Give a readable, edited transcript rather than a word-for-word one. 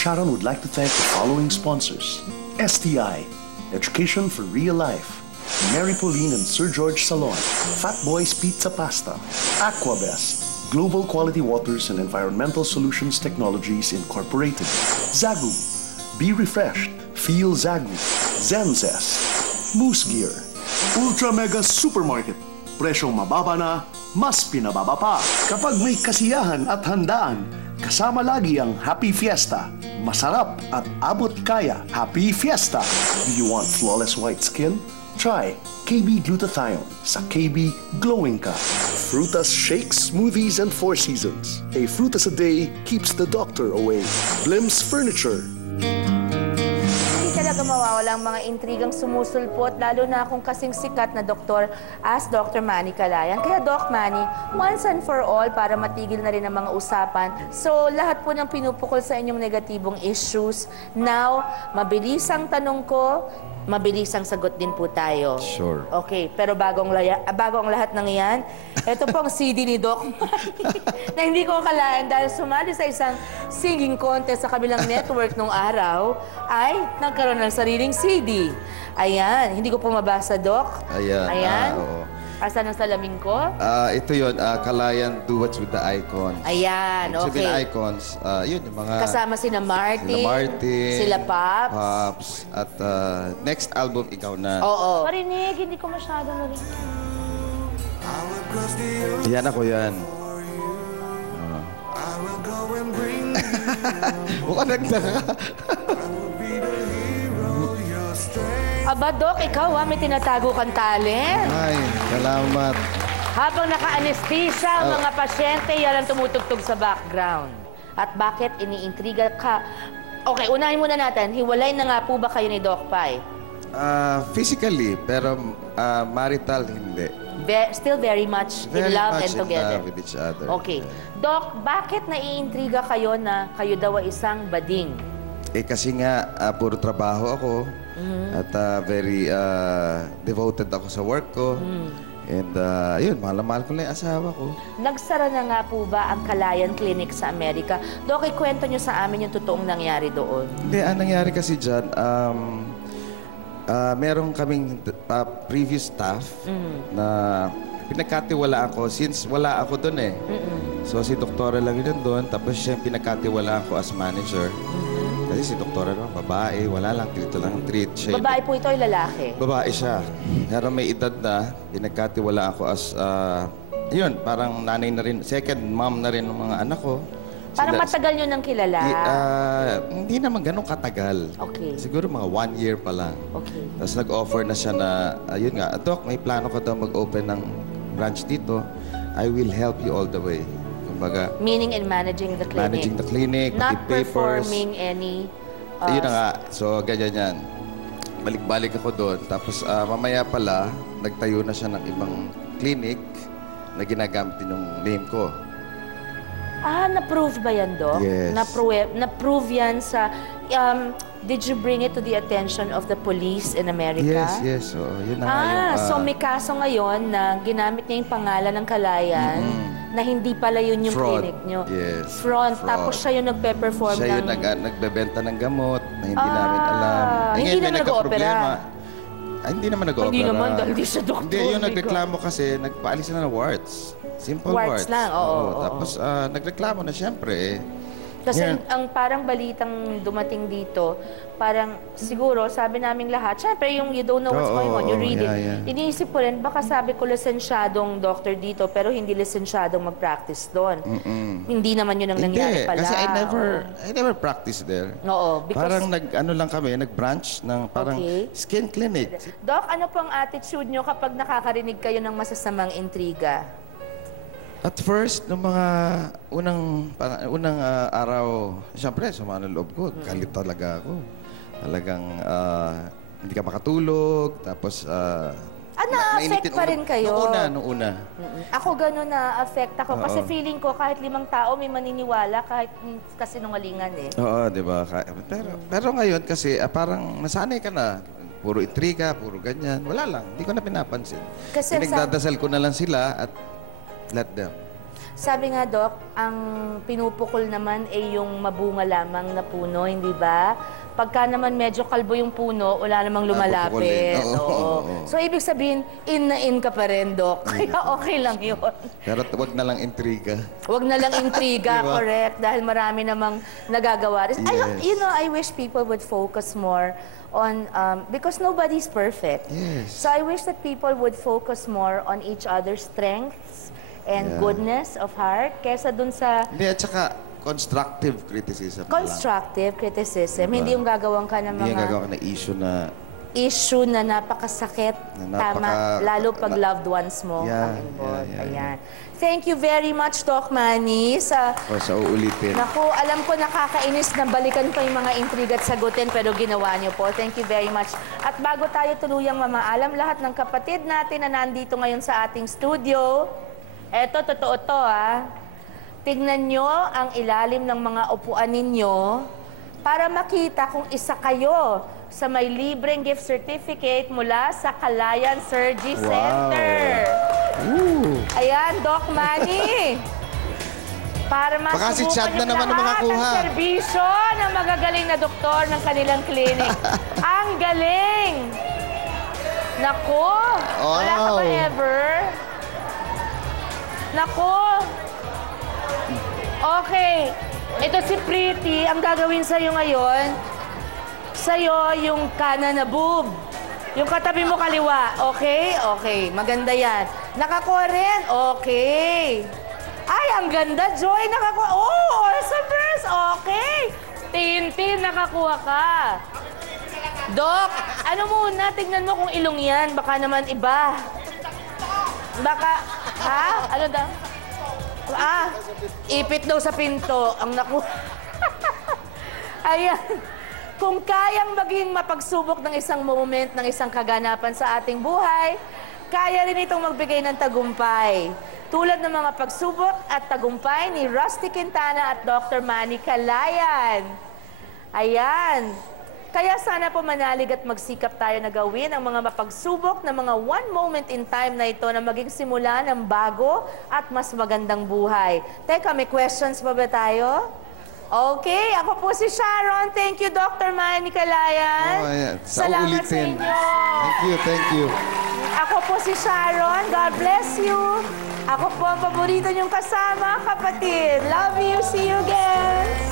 Sharon would like to thank the following sponsors: STI, Education for Real Life; Mary Pauline and Sir George Salon, Fat Boys Pizza Pasta; Aquabest, Global Quality Waters and Environmental Solutions Technologies Incorporated; Zagu, Be Refreshed, Feel Zagu; Zenzest, Moose Gear; Ultra Mega Supermarket. Presyong mababa na, mas pinababa pa. Kapag may kasiyahan at handaan, kasama lagi ang Happy Fiesta. Masarap at abot kaya. Happy Fiesta! Do you want flawless white skin? Try KB Glutathione. Sa KB, glowing ka. Frutas Shakes, Smoothies, and Four Seasons. A frutas a day keeps the doctor away. Blim's Furniture. Hindi talaga mawawala ang mga intrigang sumusulpot, lalo na kung kasing sikat na doktor as Dr. Manny Calayan. Kaya Doc Manny, once and for all, para matigil na rin ang mga usapan. So, lahat po ng pinupukol sa inyong negatibong issues. Now, mabilis ang tanong ko, mabilis ang sagot din po tayo. Sure. Okay, pero bago ang lahat ng iyan, ito po ang CD ni Doc Manny na hindi ko akalaan dahil sumali sa isang singing contest sa kabilang network nung araw, ay nagkaroon ng sariling CD. Ayan, hindi ko po mabasa, Doc. Ayan. Ayan. Oo. Asan ang salamin ko? Ito yun, Calayan Duets with the Icons. Ayan, Ibig sabihin okay. icons, yun, yung mga... Kasama sila Martin, sila Pops. Pops, at next album, Ikaw Na. Oo. Marinig, hindi ko masyado marinig. Yan ako yan. Mukhang nagtaka. Aba, Doc, ikaw may tinatago kang talent. Ay, salamat. Habang naka-anesthesia ang mga pasyente, yan ang tumutugtog sa background. At bakit iniintriga ka? Okay, unahin muna natin. Hiwalay na nga po ba kayo ni Doc Pai? Physically, pero marital, hindi. Still very much in love and together. In love with each other. Okay. Doc, bakit naiintriga kayo na kayo daw ay isang bading? Kasi nga, puro trabaho ako. At very devoted ako sa work ko. And yun, mahal na mahal ko lang yung asawa ko. Nagsara na nga po ba ang Calayan Clinic sa Amerika? Doc, ikwento nyo sa amin yung totoong nangyari doon. Hindi, ang nangyari kasi dyan, meron kaming previous staff na pinagkatiwalaan ko since wala ako doon eh. So si Doktora lang yun doon, tapos siya yung pinagkatiwalaan ko as manager. Kasi si Doktora naman, babae, wala lang, dito lang ang treat. Siya Babae po ito ay lalaki? Babae siya. Pero may edad na, pinagkatiwalaan ko as, yun, parang nanay na rin, second mom na rin ng mga anak ko. Parang matagal nyo nang kilala? Hindi naman ganun katagal. Okay. Siguro mga 1 year pa lang. Okay. Tapos nag-offer na siya na, ayun nga, Doc, may plano ko daw mag-open ng branch dito. I will help you all the way. Kumbaga, meaning in managing the clinic? managing the clinic, Not pati papers. performing any... Ayun na nga. So, ganyan yan. Balik-balik ako doon. Tapos, mamaya pala, nagtayo na siya ng ibang clinic na ginagamit din yung name ko. Na-prove ba yan, Doc? Yes. Na-prove yan sa... did you bring it to the attention of the police in America? Yes. So, yun na nga yung... So may kaso ngayon na ginamit niya yung pangalan ng Calayan na hindi pala yun yung fraud. clinic nyo. Yes. Fraud. Fraud. Tapos siya yung nagpe-perform Siya yung ng... nagbebenta ng gamot na hindi namin alam. Hindi ngayon, naman may nag-oopera. nagkaproblema. Hindi naman nag-oopera. Hindi naman, dahil di siya doktor. Hindi, yung nagreklamo kasi, nagpaalis na ng wards. Simple Wards lang, oo. Tapos, nagreklamo na siyempre. Kasi Yeah. ang parang balitang dumating dito, parang siguro, sabi naming lahat, syempre yung you don't know what's going on, you read it. Iniisip ko rin, baka sabi ko lisensyadong doctor dito, pero hindi lisensyadong mag-practice doon. Hindi naman yun ang nangyari pala. Kasi I never practiced there. Oo, because... Parang nag-branch ng parang skin clinic. Doc, ano po ang attitude nyo kapag nakakarinig kayo ng masasamang intriga? At first, nung mga unang araw, siyempre, sumama ng loob ko, galit talaga ako. Talagang hindi ka makatulog, tapos... na-affect pa rin kayo? Nung una. Ako gano'n na-affect ako. Oo. Kasi feeling ko kahit 5 tao may maniniwala kahit kasinungalingan eh. Oo, di ba? Pero ngayon kasi parang nasanay ka na. Puro intriga, puro ganyan. Wala lang. Hindi ko na pinapansin. Kasi Pinagdadasal ko na lang sila at let them. Sabi nga, Doc, ang pinupukol naman ay yung mabunga lamang na puno, hindi ba? Pagka naman medyo kalbo yung puno, wala namang lumalapit. pupukulin. Oo. So, ibig sabihin, in na in ka pa rin, Doc. Kaya okay lang yun. Pero wag na lang intriga. Huwag na lang intriga, Diba? correct? Dahil marami namang nagagawa. Yes. I wish people would focus more on, because nobody's perfect. Yes. So I wish that people would focus more on each other's strengths and goodness of heart kesa dun sa Hindi, at saka constructive criticism na lang. constructive criticism. Diba? Hindi yung gagawang ka ng Hindi yung mga gagawa ka na issue na napakasakit. Tama, lalo pag loved ones mo Yeah, ang involved. yeah. Ayan. Thank you very much, Doc Manny, sa O sa uulitin. naku, alam ko nakakainis na balikan pa yung mga intriga at sagutin, pero ginawa niyo po. Thank you very much. At bago tayo tuluyang mamaalam, lahat ng kapatid natin na nandito ngayon sa ating studio, eto, totoo to, ha. Tignan nyo ang ilalim ng mga upuan ninyo para makita kung isa kayo sa may libreng gift certificate mula sa Calayan Surgery Wow. Center. Ayan, Doc Manny. Para Baka si Chad na masubukan yung naman ang lahat makakuha. ng serbisyo ng magagaling na doktor ng kanilang clinic. Ang galing! Naku! Wala ka ba Wow. ever? Naku! Okay. Ito si Pretty. Ang gagawin sa'yo ngayon, sa'yo yung kanan na boob. Yung katabi mo kaliwa. Okay? Okay. Maganda yan. Nakakuha rin? Okay. Ay, ang ganda, Joy. Nakakuha. Oh, Orsaverse. Okay. Tintin, nakakuha ka. Doc, ano muna? Tignan mo kung ilong yan. Baka naman iba. Baka, ha? Ano daw? Ah, ipit daw sa pinto. Ang naku... Ayan. Kung kayang maging mapagsubok ng isang moment, ng isang kaganapan sa ating buhay, kaya rin itong magbigay ng tagumpay. Tulad ng mga pagsubok at tagumpay ni Rusty Quintana at Dr. Manny Calayan. Ayan. Kaya sana po manalig at magsikap tayo na gawin ang mga mapagsubok na mga one moment in time na ito na maging simula ng bago at mas magandang buhay. Teka, may questions pa ba tayo? Okay, ako po si Sharon. Thank you, Dr. Manny Calayan. Oh, ayan. Sa Salamat sa ulitin. inyo. Thank you. Ako po si Sharon. God bless you. Ako po ang paborito niyong kasama, kapatid. Love you. See you again.